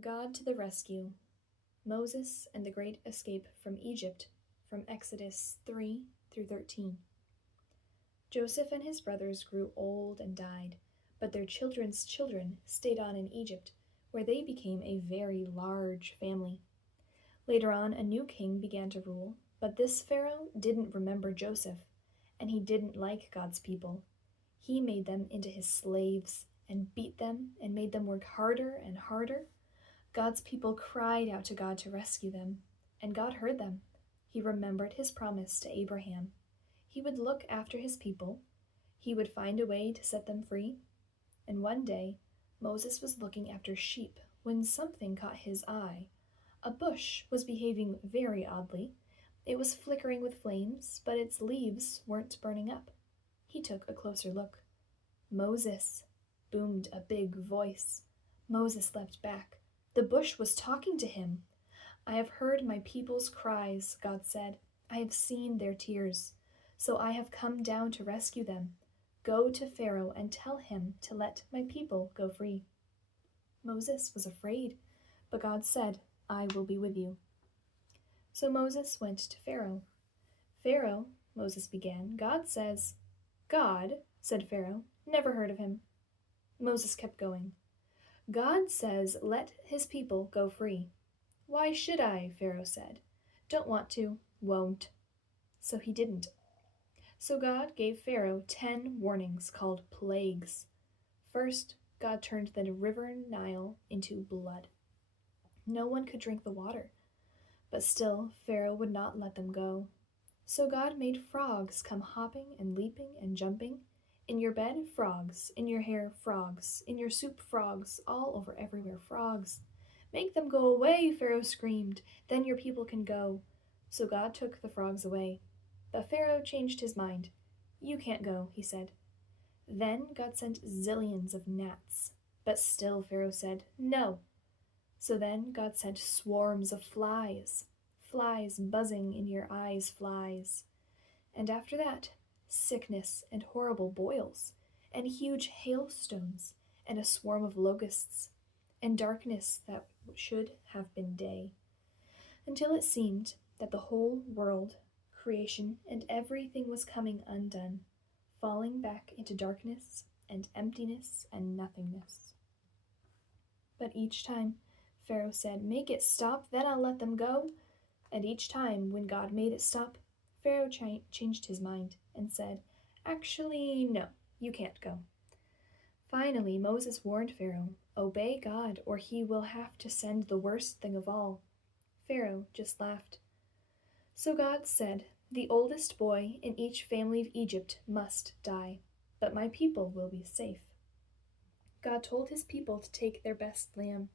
God to the rescue. Moses and the great escape from Egypt, from Exodus 3 through 13. Joseph and his brothers grew old and died, but their children's children stayed on in Egypt, where they became a very large family. Later on, a new king began to rule, but this Pharaoh didn't remember Joseph, and he didn't like God's people. He made them into his slaves and beat them and made them work harder and harder. God's people cried out to God to rescue them, and God heard them. He remembered his promise to Abraham. He would look after his people. He would find a way to set them free. And one day, Moses was looking after sheep when something caught his eye. A bush was behaving very oddly. It was flickering with flames, but its leaves weren't burning up. He took a closer look. "Moses," boomed a big voice. Moses leapt back. The bush was talking to him. "I have heard my people's cries," God said. "I have seen their tears. So I have come down to rescue them. Go to Pharaoh and tell him to let my people go free." Moses was afraid, but God said, "I will be with you." So Moses went to Pharaoh. "Pharaoh," Moses began, "God says—" "God," said Pharaoh. "Never heard of him." Moses kept going. "God says let his people go free." "Why should I?" Pharaoh said. "Don't want to, won't." So he didn't. So God gave Pharaoh 10 warnings called plagues. First, God turned the river Nile into blood. No one could drink the water, but still Pharaoh would not let them go. So God made frogs come hopping and leaping and jumping. In your bed, frogs. In your hair, frogs. In your soup, frogs. All over everywhere, frogs. "Make them go away," Pharaoh screamed. "Then your people can go." So God took the frogs away. But Pharaoh changed his mind. "You can't go," he said. Then God sent zillions of gnats. But still Pharaoh said, "No." So then God sent swarms of flies. Flies buzzing in your eyes, flies. And after that, sickness and horrible boils, and huge hailstones, and a swarm of locusts, and darkness that should have been day, until it seemed that the whole world, creation, and everything was coming undone, falling back into darkness and emptiness and nothingness. But each time Pharaoh said, "Make it stop, then I'll let them go." And each time when God made it stop, Pharaoh changed his mind and said, "Actually, no, you can't go." Finally, Moses warned Pharaoh, "Obey God, or he will have to send the worst thing of all." Pharaoh just laughed. So God said, "The oldest boy in each family of Egypt must die, but my people will be safe." God told his people to take their best lamb,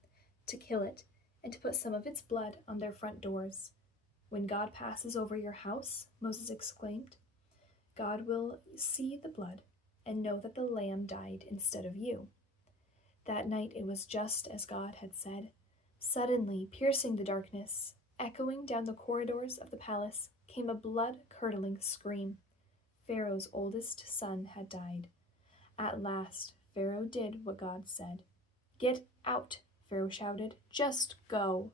to kill it, and to put some of its blood on their front doors. "When God passes over your house," Moses exclaimed, "God will see the blood and know that the lamb died instead of you." That night it was just as God had said. Suddenly, piercing the darkness, echoing down the corridors of the palace, came a blood-curdling scream. Pharaoh's oldest son had died. At last, Pharaoh did what God said. "Get out," Pharaoh shouted. "Just go."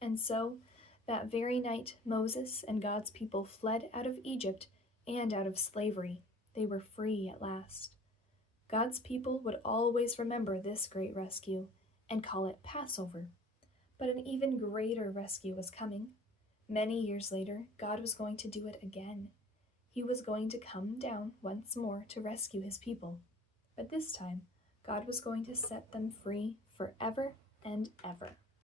And so, that very night, Moses and God's people fled out of Egypt and out of slavery. They were free at last. God's people would always remember this great rescue and call it Passover. But an even greater rescue was coming. Many years later, God was going to do it again. He was going to come down once more to rescue his people. But this time, God was going to set them free forever and ever.